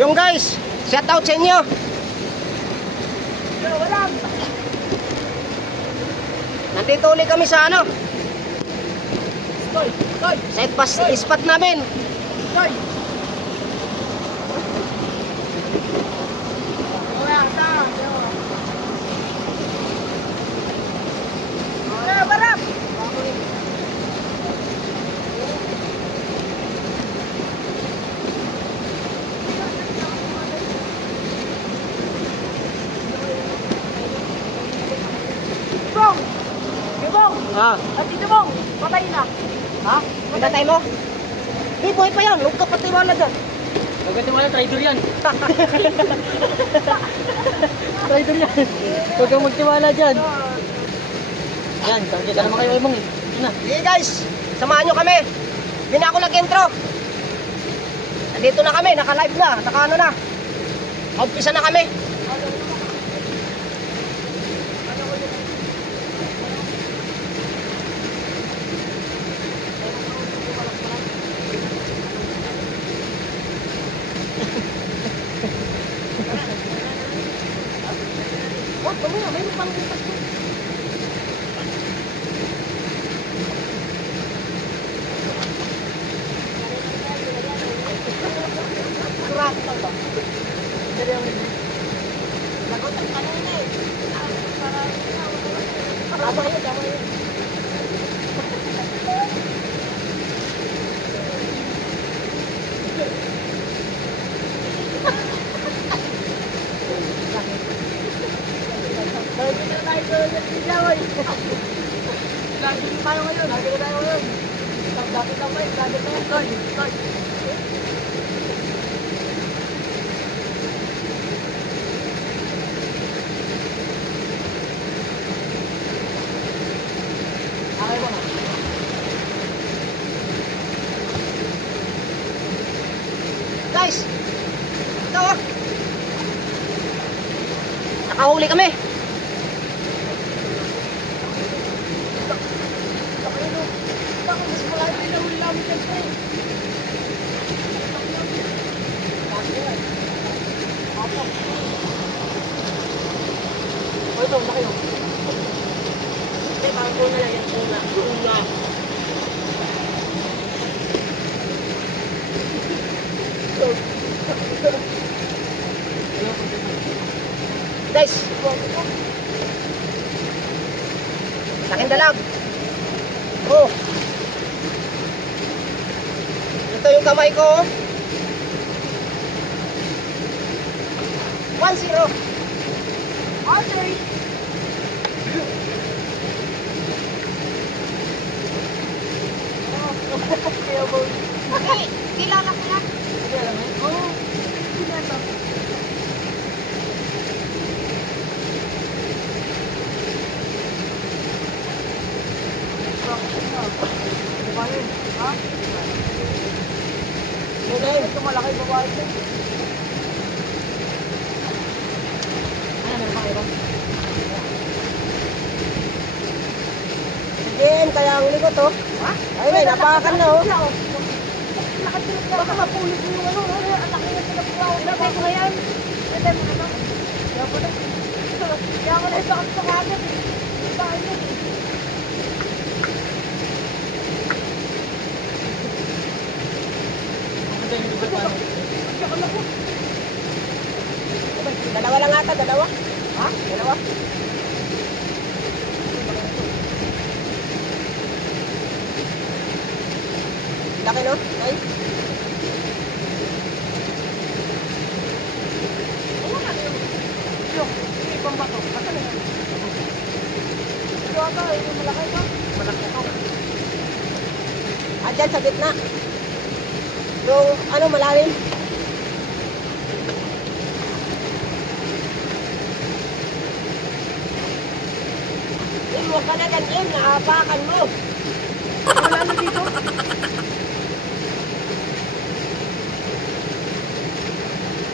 Yung guys, shout out sa inyo. Nandito ulit kami sa ano? Sa spot namin. Ah. At dito mo, patay na. Ha? Pinatay mo? Di, buhay pa yan. Huwag ka patiwala dyan. Huwag ka tiwala, traitor yan. Traitor yan. Huwag kang magtiwala dyan. Yan, target ka naman kayo ibang eh. Yan na. Sige guys, samahan nyo kami. Hindi na ako nag-intro. Nandito na kami, naka-live na, naka-ano na. Umpisa na kami. Guys, ito oh. Nakahuli kami. Ito, laki yun. Hindi, parang kuna lang yan. Kuna. Guys, laking dalag. Oh. Ito yung kamay ko. 1-0. Andre! Okay, kilala ko yan. Oo. Kilala. Ha? Ito malaki babae ito. Again, kaya ang likot oh. Ha? Ay, may napakan na oh. Baka mapulot mo yung ano, ang laki na sila po. Lagay ko ngayon. Lagay mo ano. Kaya ko na. Kaya ko na ito ang sakagat. Bahay na. Dalawa lang ata, dalawa. Ha? Dalawa. Laki no? Ay. Yung ibang bato. Basta na yan. Yung ata, yung malaki ito. Malaki ito. Dyan sa gitna. Yung ano malalim. Huwag ka na ganyan, naapakan mo. Wala na dito.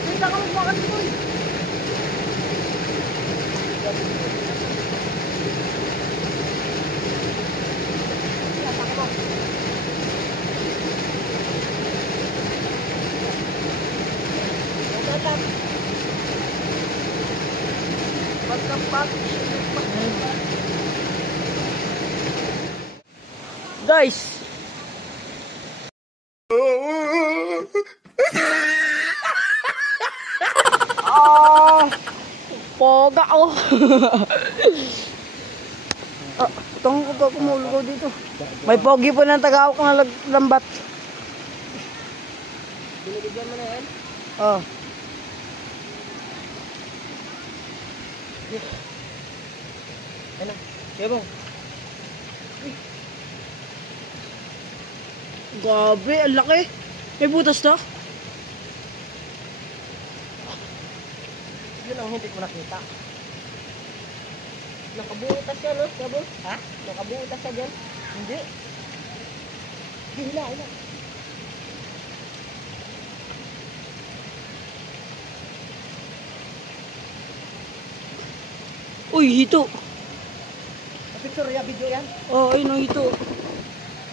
Kita ka magbakan dito eh. batak. Batak. Guys! Poga oh. Itong kumulugaw dito. May pogi po ng tagahawak ng lambat. Binibigyan mo na yan? Oh. Ano? Yabong. Grabe, ang laki. May butas to? Yun ang hindi ko nakita. Nakabutas siya, no? Yabong? Ha? Nakabutas siya dyan? Hindi. Hila. Uy, hito. Picture ya, video yan. Oh, ayun ang hito.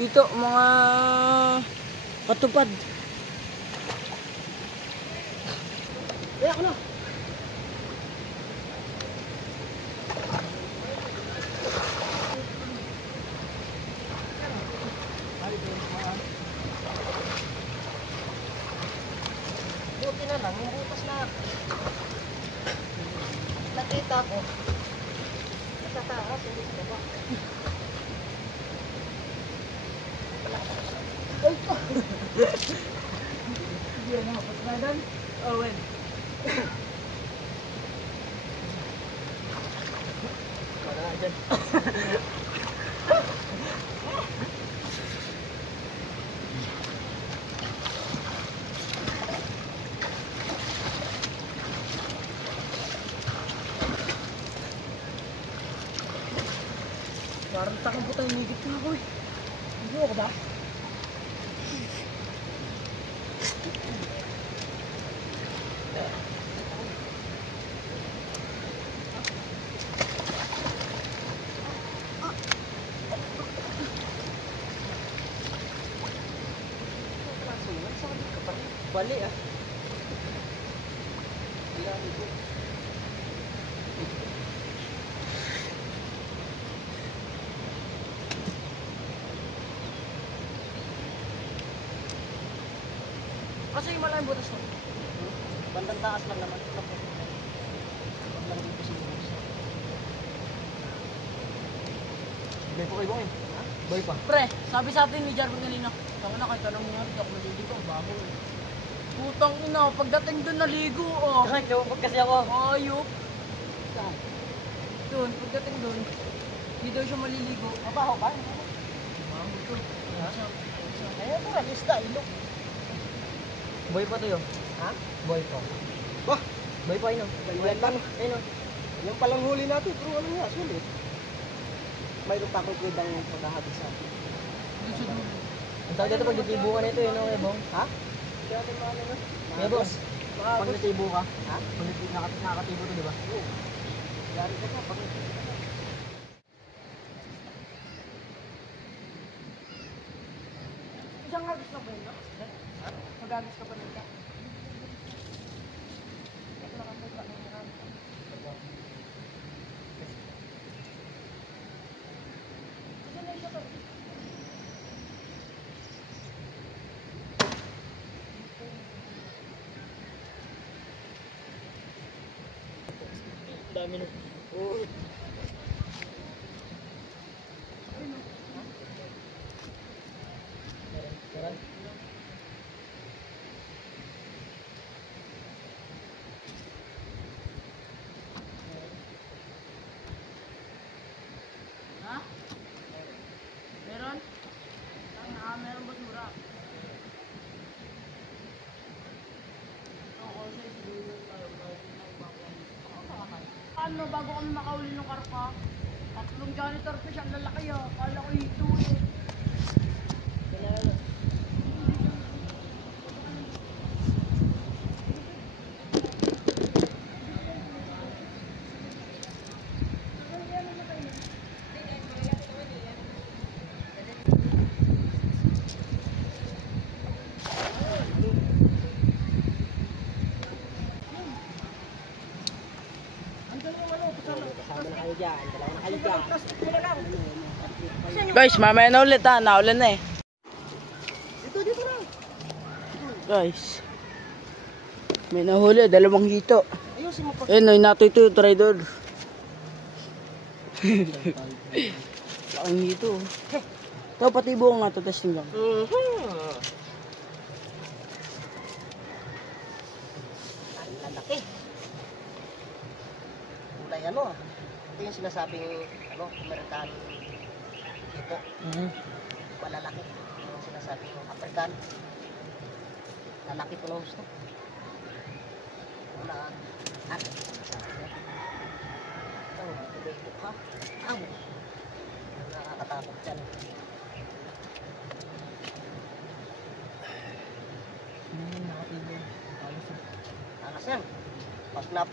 Hito, mga katupad. Kaya ako na. Buti na lang, yung butas na nakita ko. Natataas, hindi ko ba? Yan na, pasnadan. Owen. Wala dyan. Parang takang putang inigit na ako eh. Hindi ako ba? Bali ah. Kasi yung malaking butas to. Bandang taas lang naman. Huwag lang dito sa butas. Bay po kayo bang eh? Ha? Bay pa. Pre, sabi sa atin ni Jarvin kanina, tanga na kahit anong nangyari, di ako maliligo, ang baho eh. Putang ina, pagdating doon naligo oh. Kasi lumabag kasi ako. Ayop. Saan? Doon, pagdating doon, hindi daw siya maliligo. Mabaho ba? Baho to. Ayun po, isda, ilog. Boy pa to yun. Ha? Boy pa. Bah! Boy pa yun. Yan lang. Ayun. Yung palang huli natin, pero ano nga, sulit. Mayroon pa akong kudang maghahabig sa atin. Doon siya doon. Ang tawag dito pag natibukan ito, yun ang ebong. Ha? Hindi natin maano na. Ebong, Pag natibo ka? Ha? pag nakakatibo to, di ba? Oo. Yari ka pa, pag Isang agos na ba yun, no? Mag-agos ka pa nito. Dami na. Oo. Ha? Meron? Meron basura. Ano, bago kami makauli ng karpa, tatlong janitor fish, ang lalaki ah. Kala ko ito eh. Kasama na kayo dyan. Dalawa na kayo dyan. Guys, mamaya na ulit ha. Naulan na eh. Dito na. Guys. May nahuli. Dalawang hito. Ayusin mo pa. Eh, no, nato ito. Tridor. Laking hito. Ito, pati buong nga. Testing lang. Ang lalaki. Kulay ano. Ito yung sinasabing American hito. Malalaki. Yung sinasabing African. Lalaki po ng gusto. Wala. Ito ha. Nakakatakot dyan. Alas yan. Pag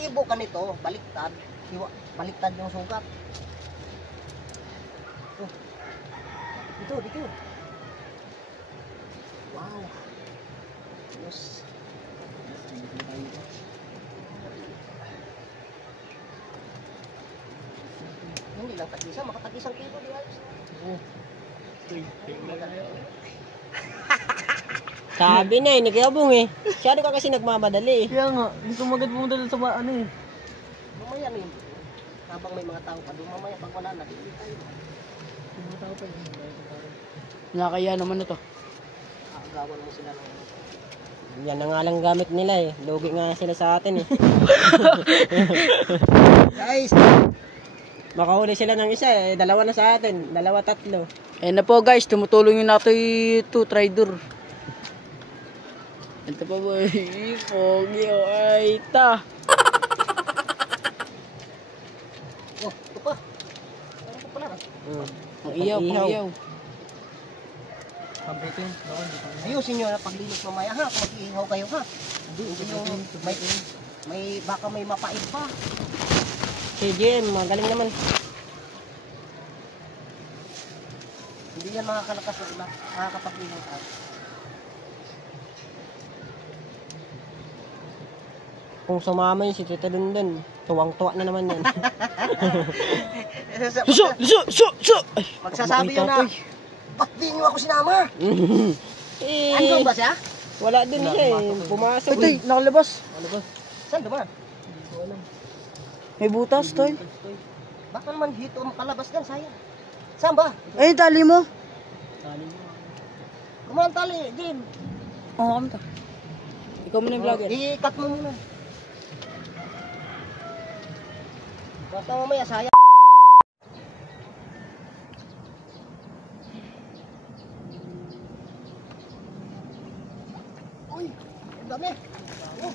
ibo ka nito, baliktad. Baliktad yung sugat. Dito. Wow. Yes. Hindi lang tag-isa, makatag-isang kilo di ayos. Sabi na ni Kuya Bong eh. Siya ka kasi nagmamadali eh. Kaya nga, hindi ko magad pumunta dun sa ano eh. Mamaya na yun. Habang may mga tao pa doon, mamaya pag wala na, hindi tayo. Nakakaya naman na to. Agawan mo sila ng Yan na nga lang gamit nila eh. Lugi nga sila sa atin eh. guys! Makahuli sila ng isa eh. Dalawa na sa atin. Dalawa, tatlo. Ayan na po guys, tumutulong yung nato ito, Tridor. Ito pa boy, pogi o ay ta. Oh, ito pa. Ano pa pala? Ang iyaw. Ayusin nyo na paglinis mamaya ha. Kung mag-iihaw kayo ha. Hindi yung baka may mapait pa. Si Jim, magaling naman. Hindi yan makakalakas sa iba. Makakapag-ihaw ka. Kung sumama yun si Tita Dundun, tuwang-tuwa na naman yan. So! Ay, Magsasabi yun na, ba't di nyo ako sinama? Eh, Andun ba siya? wala din siya eh. Pumasok Toy, eh. nakalabas. Saan naman? May butas, Toy. Baka naman hito makalabas dyan, sayang. Saan ba? Ay, tali mo. Kumantali, Jim. Oo, kami to. Ikaw muna yung vlogger. I-cut mo muna. Basta mamaya, sayang. Uy, ang dami. Oh.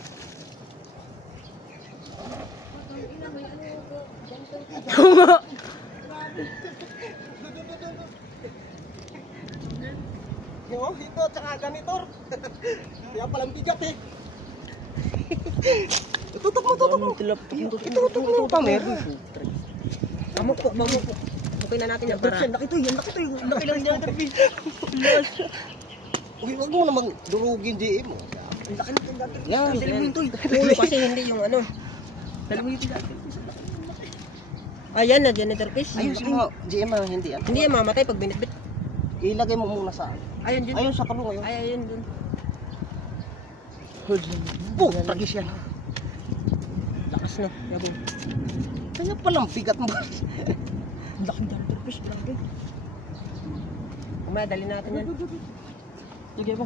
Yo, ito at saka ganitor. Kaya palang bigat eh. Tutok mo. Tutok mo, Tamer. Mamupok. Okay na natin yan para. Yan, laki to. Laki lang niya, Derby. Uy, wag mo namang durugin di mo. Ang laki ng dati. Yan, Dali mo yun, Toy. Ulo kasi hindi yung ano. Dali mo yun dati. Ayan na, janitor fish. Ayusin mo, GM hindi yan. Hindi yan mamatay pag binitbit. Ilagay mo muna sa Ayan dun. ayun sa kalong ayun. Ayan dun. Oh, tragis yan. Lakas na. Yabong. Kaya palang bigat mo. Laking janitor fish. Grabe. Kumaya, dali natin yan. Sige mo.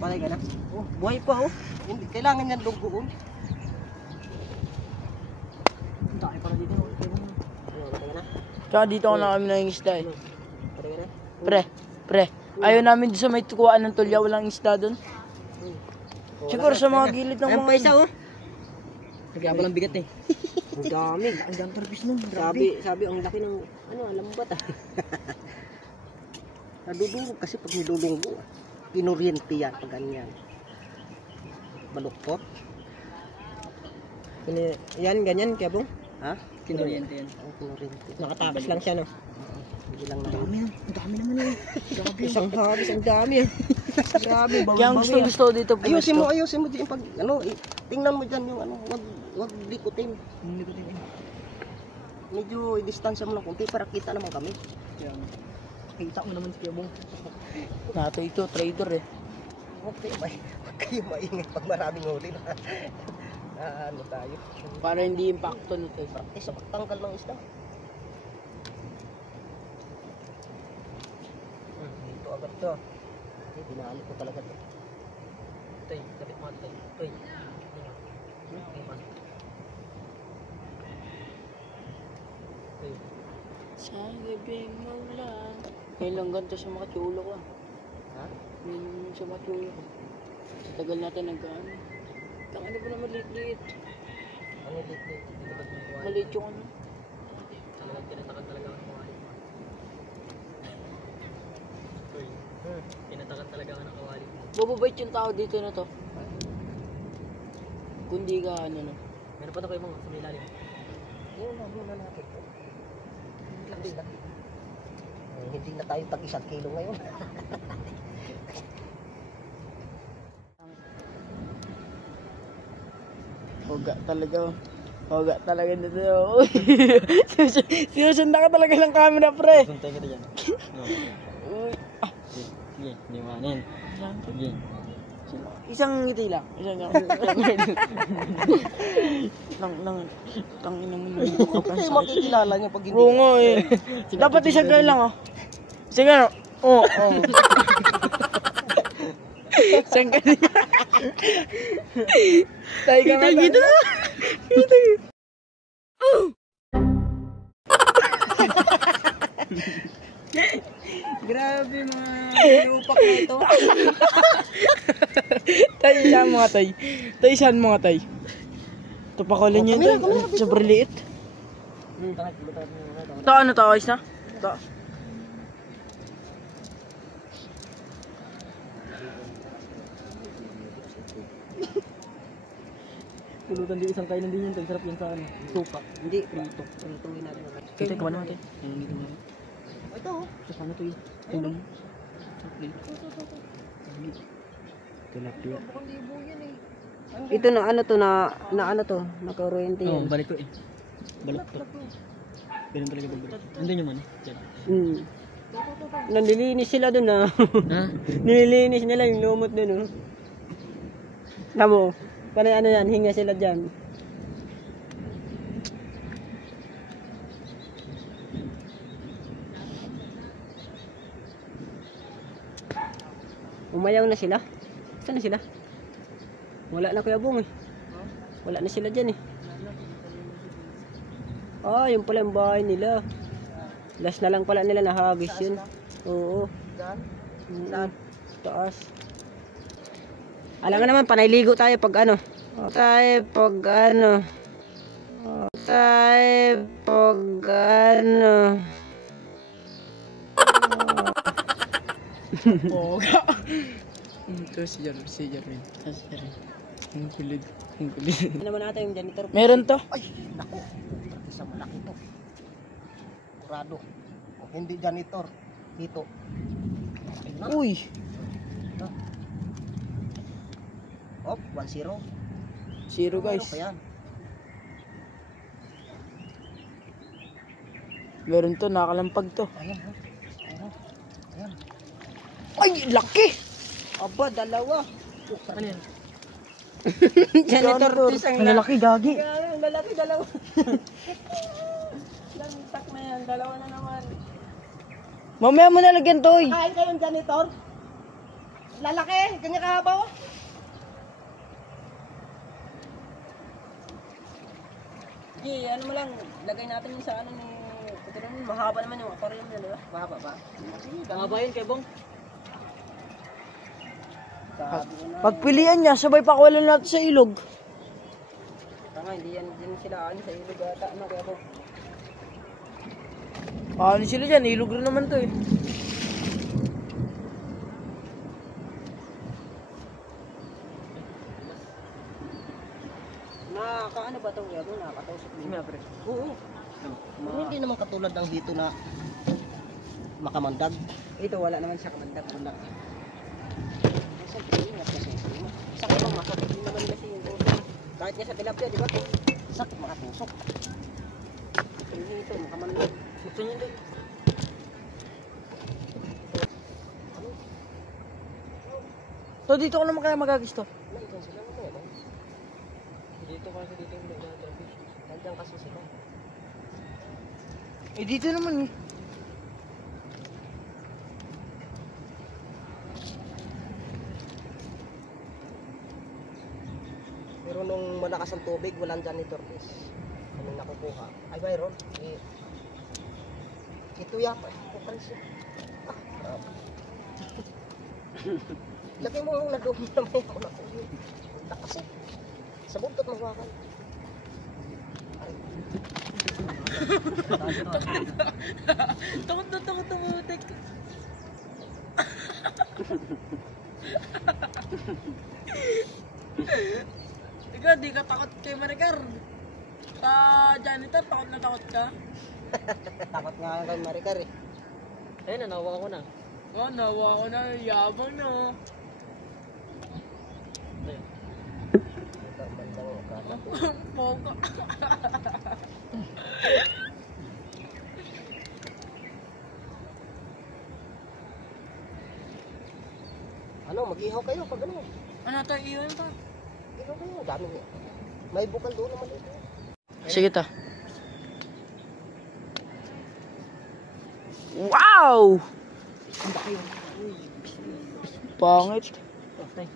Balay ka na. Oh, buhay pa oh. Hindi, kailangan yan lugoon. Dami pala dito. Patay na. Tsaka dito ako na kami na yung isda eh. Patay na. Pre. Ayaw namin doon sa may tukuan ng tulya, walang isda doon. Siguro sa mga gilid ng Ayan mga... pa isa oh. Kaya palang bigat eh. Ang dami. Ang janitor fish nun. Sabi ang laki ng lambat ah. Nadudulog kasi pag nilulunggo. Kinuryente yan pag ganyan. Baluktot. Yan, ganyan, kaya bong. Ha? Kinuryente yan. Ang kinuryente. Nakatakas lang siya no. Hindi lang Ang dami naman eh. Isang habis, ang dami ah. Grabe, Kaya ang gusto dito po. Ayusin mo din pag ano, tingnan mo diyan yung ano, wag likutin. Medyo i-distansya mo ng konti para kita naman kami. Kita mo naman si Kuya Bong. Nato ito, trader eh. Huwag kayo maingay pag maraming huli na. Ano tayo? Para hindi impacto nito. Practice sa pagtanggal ng isda. Dito agad to. Binali ko talaga to. Toy, kapit mo toy. Toy. Sa gabing maulan. Ngayon lang ganito sa mga chulo ko. Ha? Ngayon sa mga chulo ko. Sa tagal natin nag-ano. Tangin na ba na maliit-liit? Ano lit? Maliit yung ano. Talagang tinatakan talaga ang kawali mo. Tinatakan talaga ang kawali mo. Bababait yung tao dito na to. Kundi ka ano no. Meron pa na kayo mga sa may lalim. Muna natin. Hindi na tayo tag 1 kilo ngayon. Hoga talaga dito. Sinusunda ka talaga ng camera, pre. Suntay ka dyan. Uy. Sige, hindi manin. Sige. Isang ngiti lang. Tang ina mo na. Hindi kayo makikilala niyo pag hindi. Oo nga eh. Dapat isang kayo lang oh. Sige no. Oo. Isang kayo. Tayo ka na. Kita. Grabe mga lupak na ito. Tay, saan mga tay? Tay, saan mga tay? Ito pa kulin nyo ito. Sobrang liit. Ito ano to? Ayos na? Ito. Pulutan din isang kainan din yun. Sarap yan sa ano. Suka. Hindi, prito. Prituhin natin. Ito, kawan naman tayo. Ito. Sa paano ito yun? Tulong. Tilapia. Ito na ano to na ano to, naka-oriente Oo, yan. balik ko eh. Balik to. Ganun talaga balik. Andun yung ano? Diyan. Nandilinis sila dun na. Ha? Nililinis nila yung lumot dun. Tamo, panay ano yan, hinga sila dyan. Umayaw na sila. Saan na sila? Wala na Kuya Bong eh. Wala na sila dyan eh. Ah, yun pala yung bahay nila. Last na lang pala nila nahagis yun. Oo. Saan? Taas. Alam nga naman, panayligo tayo pag ano. Tayo pag ano. Poga. Ito si Jarvin. Si Jarvin. Ang kulit. Ano naman natin yung janitor? Meron to. Ay, naku. Isa malaki to. Kurado. O, hindi janitor. Dito. Uy. Op, 1-0. Zero guys. Ano pa yan? Meron to. Nakalampag to. Ayan, ha? Ayan. Ay, laki. Aba, dalawa. Ano yan? Janitor piece ang lalaki gagi. Ang lalaki, dalawa. Lantak na yan, dalawa na naman. Mamaya mo nalagyan to. Kain kayong janitor? Lalaki, ganyan kahaba. Sige, ano mo lang, lagay natin yung sa ano ni... Ito naman, mahaba naman yung aquarium nila, di ba? Mahaba ba? Mahaba yun kay Bong. Sabi ko na. Pagpilian niya, sabay pakawalan natin sa ilog. Tanga, hindi yan din sila ano sa ilog ata. Ano kaya po? Paano sila dyan? Ilog rin naman to eh. Nakakaano ba ito? Nakakatusok din. Oo. Hindi naman katulad ng dito na makamandag. Ito wala naman siya kamandag. Ingat kasi. Sakit bang masakit din naman kasi yung kahit nga sa tilapia, di ba? Sakit makatusok. Ito, makamanlog. Gusto niyo din. So dito ko naman kaya magagisto. Nandiyan sila naman yan. Dito kasi dito yung nagdadrobis. Nandiyan kasi sila. Eh dito naman eh. Pero nung malakas ang tubig, walang janitor fish. Kami nakukuha. Ay, mayroon. Eh, ito yata. Kukalis yun. Ah, grabe. Lagay mo yung nagawin na may ako nakuha. Lakas eh. Sa buntot magwakan. Ay. Takot na takot ang utik. Ikaw, di ka takot kay Maricar. Sa janitor, takot na takot ka. Takot nga kay Maricar eh. Eh, nanawa ako na. Oh, nawa ko na. Yabang na. Ito, mandang ukata. Poka. Ano, mag-ihaw kayo pag ano. Ano tayo iyon pa? Ihaw kayo, dami niya. May bukal doon naman ito. Sige ta. Wow! Pangit. Okay.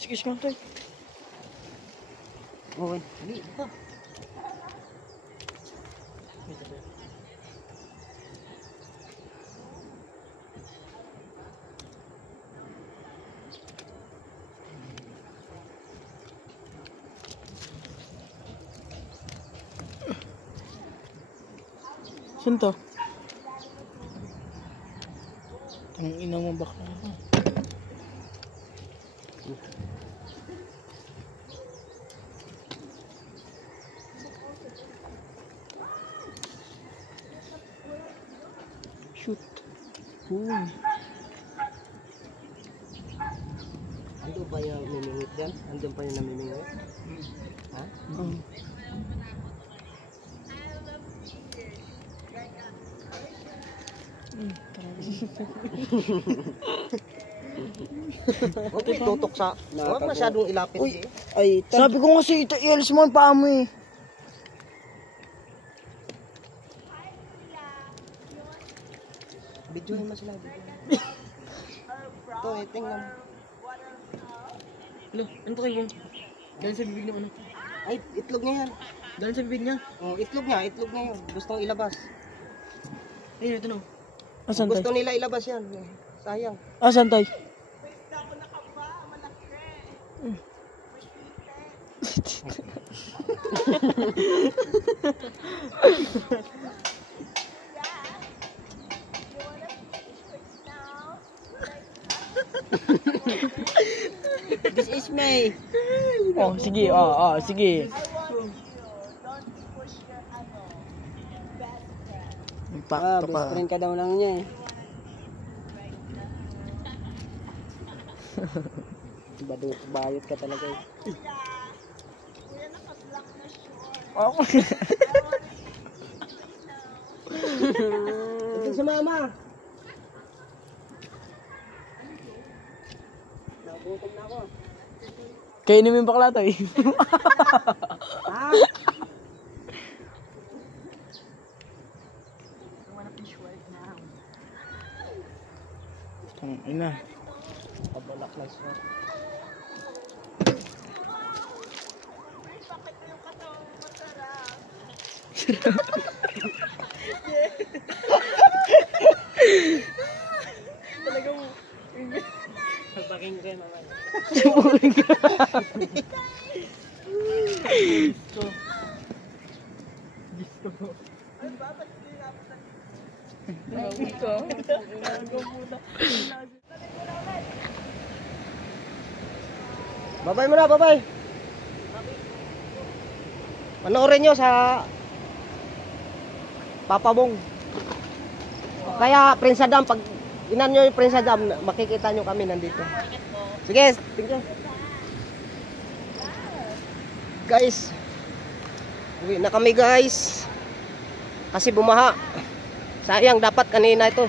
Excuse me, tayo. Okay. Hindi, pa. Saan to? Ang ina mo bakla. Shoot. Uy. Ando pa yung namimingit dyan? Andun pa yung namimingit? Ha? Huwag mo tutok sa... Huwag masyadong ilapit. Uy. Eh. Ay, sabi ko kasi ito i-alis mo ang paa mo eh. Videohin mo sila. Ito eh, tingnan. Ano? Ano to kayo? Dahil sa bibig ng ano? Ay, itlog niya yan. Dahil sa bibig niya? Oh, itlog niya yun. Gustong ilabas. Ayun, ito no. Asan tayo? Gusto nila ilabas yan. Sayang. Asan tayo? This is me. Oh, sige. Sige. Ah, best friend ka daw lang niya eh. Bayot ka talaga eh. Oh. Ito si mama. Gutom na ako. Kainin mo yung bakla to eh. Ah! Ang ina. Pabalak na siya. Talagang... Sabaking ko yung naman. Babay mo na, babay. Panoorin nyo sa Papa Bong. Kaya Prince Adam, pag inan nyo yung Prince Adam, makikita nyo kami nandito. Sige, tingnan. Guys, uwi na kami guys. Kasi bumaha. Sayang, dapat kanina ito.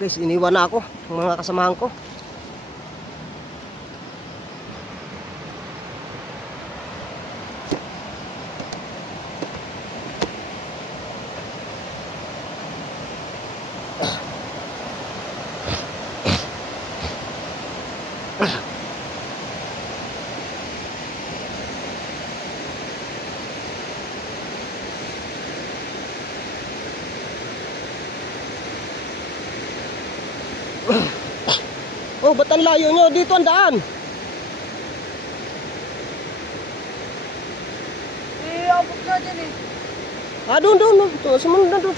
Guys, iniwan na ako ng mga kasamahan ko. Oh, ba't ang layo nyo? Dito ang daan. Abot na dyan eh. Ah, doon. Ito, sumunod na doon.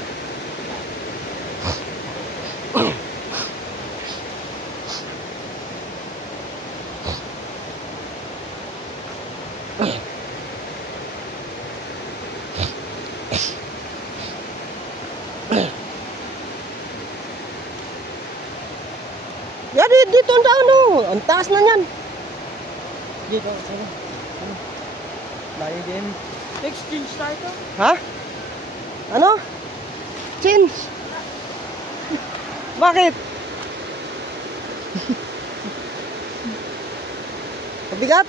Ya, dito ang daan, oh. Ang taas na yan. Dito, ano? Layo din. Exchange tayo. Ha? Ano? Change. Bakit? Mabigat?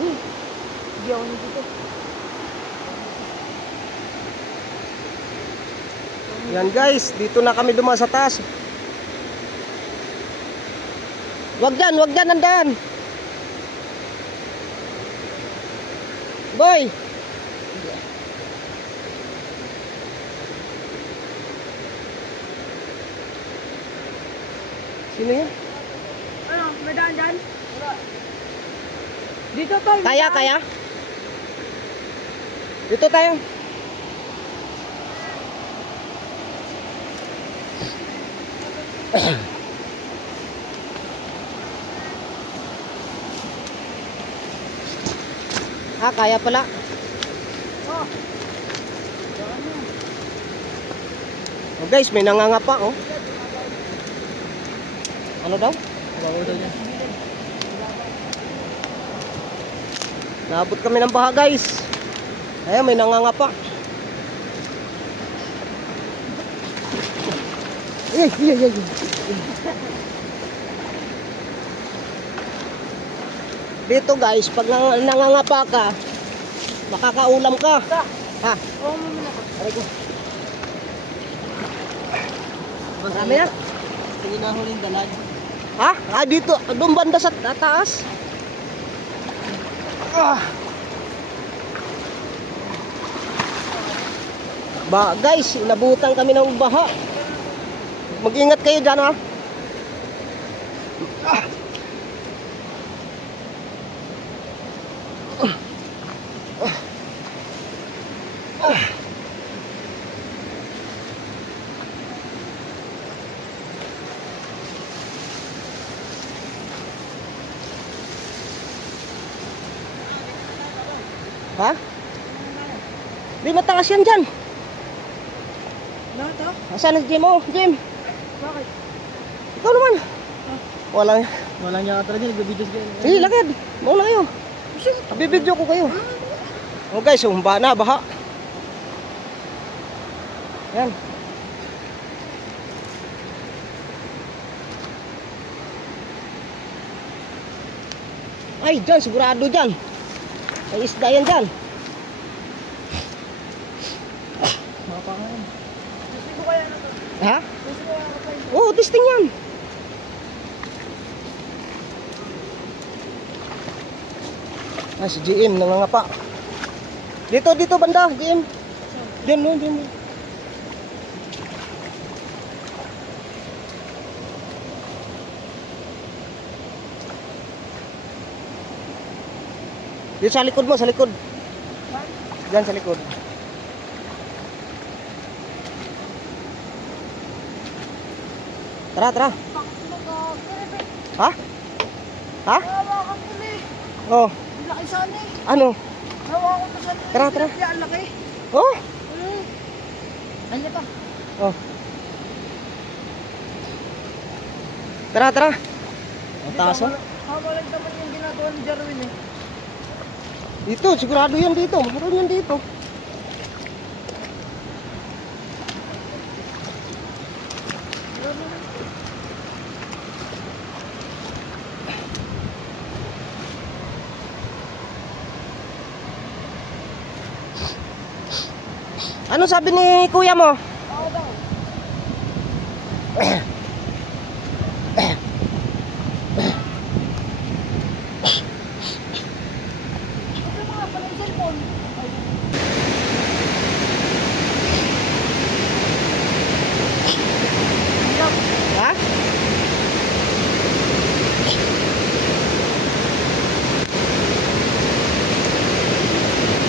Hindi ako dito. Yan guys, dito na kami dumaan sa taas. Wag dyan ang daan. Boy. Sino yan? Ano? May daan dyan? Dito tol. Kaya? Dito tayo. Ah, kaya pala. Oh guys, may nangangapa oh. Ano daw? Naabot kami ng baha guys. Ayun, may nangangapa. Ay. Dito guys, pag nangangapa ka, makakaulam ka. Ha? Oo, muna ka. Aray ko. Marami na. Sige na huling dalag. Ha? Ah, dito. Doon banda sa taas. Ba, guys, nabutan kami ng baha. Mag-ingat kayo dyan, ha? Ha? Di mataas yan dyan. Lahat ha? Asan na Jim? Oh, Jim. Bakit? Ikaw naman. Walang. Walang niya ka talaga, nagbibideo siya. Eh, lakad. Mauna kayo. Bibidyo ko kayo. Oh guys, humba na, baha. Yan. Ay, dyan, sigurado dyan. May isda yan dyan. Mapangan. Gusto ko kaya na to. Ha? Gusto ko kaya na to. Oo, testing yan. Ay, si GM nangangapa. Dito banda, GM. Diyan mo, diyan mo. Dito sa likod mo, sa likod. Diyan sa likod. Tara, tara. Ha? Ha? Hawakan ko na eh. Oh, Ang laki sana eh. ano? Hawakan ko na sana. Tara, tara. Ang laki. Oh, Ano pa? oh. Tara, tara. Ang taas oh. Hawalan naman yung ginagawa ni Jarwin eh. Dito, sigurado yan dito. Maroon yan dito. Ano sabi ni kuya mo? Oo daw. Ito mga pala yung cellphone. Ha?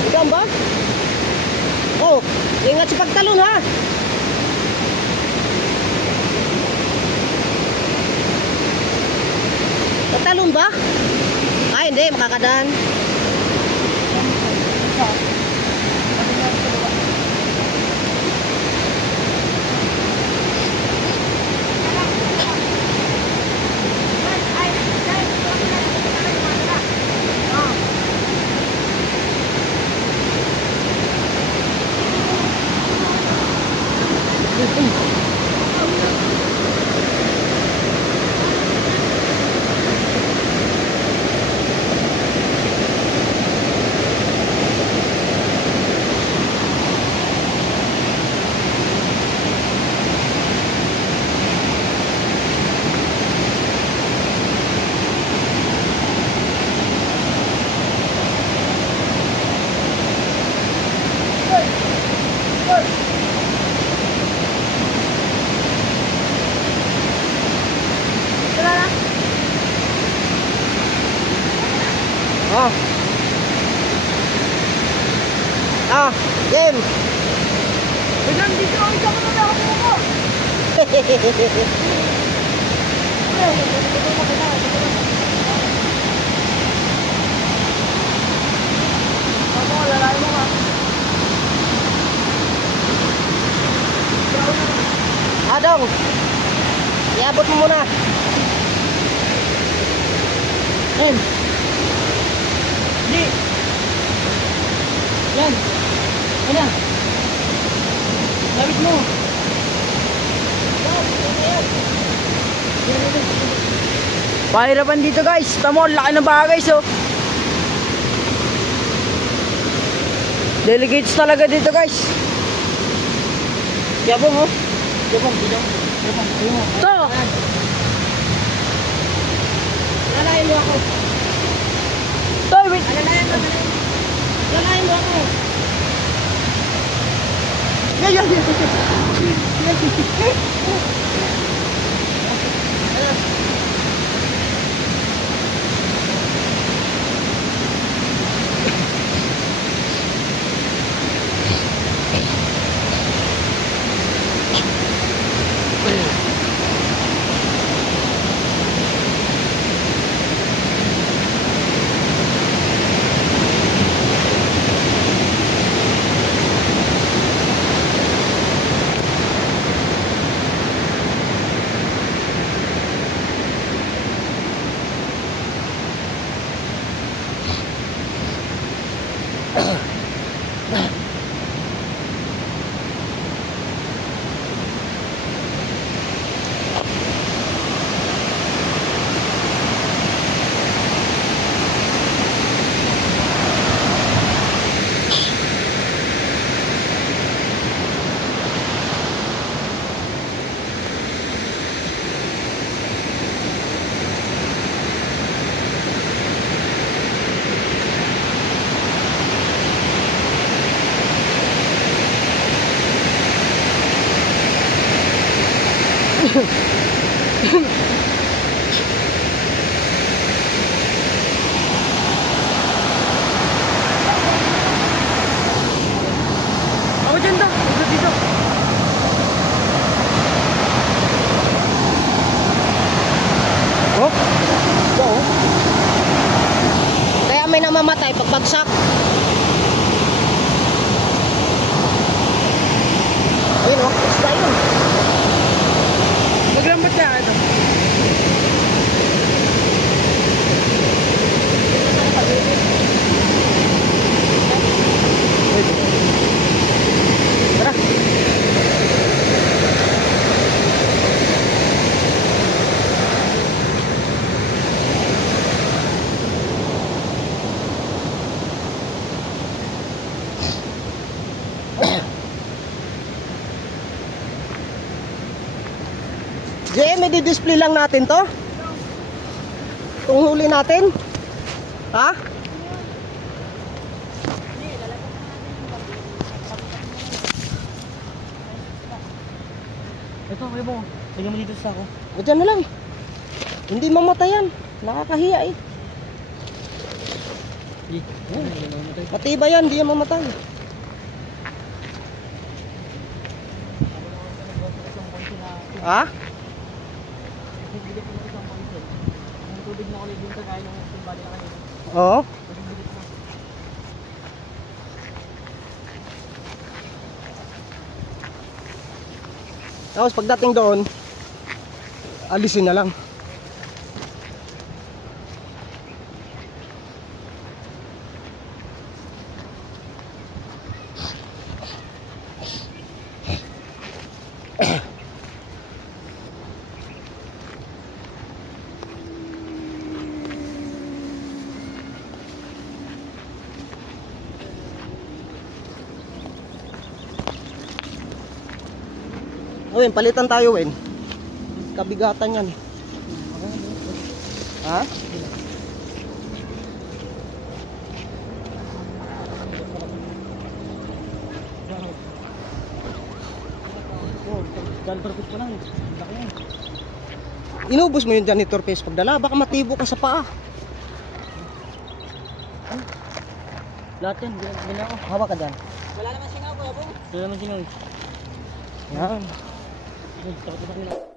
Ikaw ba? Oh, ingat sa pagtalon ha. Pagtalon ba? Ay, hindi, makakadaan. Oh. Ah, game. Biglang dito ako isa ko na ako mo. Ako, lalay mo ka. Adong. Iabot mo muna. Di. Yan. Ano? Labit mo. Pahirapan dito guys. Tamo, laki ng bagay so. Delegates talaga dito guys. Yabong oh. Yabong, bidong. Yabong, ayun. Ito. Lalayin mo ako. Ito, wait. Lalayin mo. Lalayin mo ako. Yan. Ako dyan daw. Dito, dito. Oh? Ito, oh. Kaya may namamatay pag bagsak. Ayun, oh. Basta yun. Maglambat na ito. Tara. JM, i-display lang natin to. Itong huli natin. Ha? Ito, kayo mo. Lagyan mo dito sa ako. O dyan na lang. Hindi mamatayan. Nakakahiya eh. Matibay yan, hindi yan mamatay. Ha? Ang tubig mo ulit dito kaya yung bali na kanina. Oo. Tapos pagdating doon, alisin na lang. Wen, palitan tayo, Wen. Kabigatan yan. Ha? Janitor piece ko lang. Laki yan. Inubos mo yung janitor piece pagdala, baka matibo ka sa paa. Lahat yan. Gina ko. Hawak ka dyan. Wala naman singaw, kuya po. Wala naman singaw. Yan. Takot na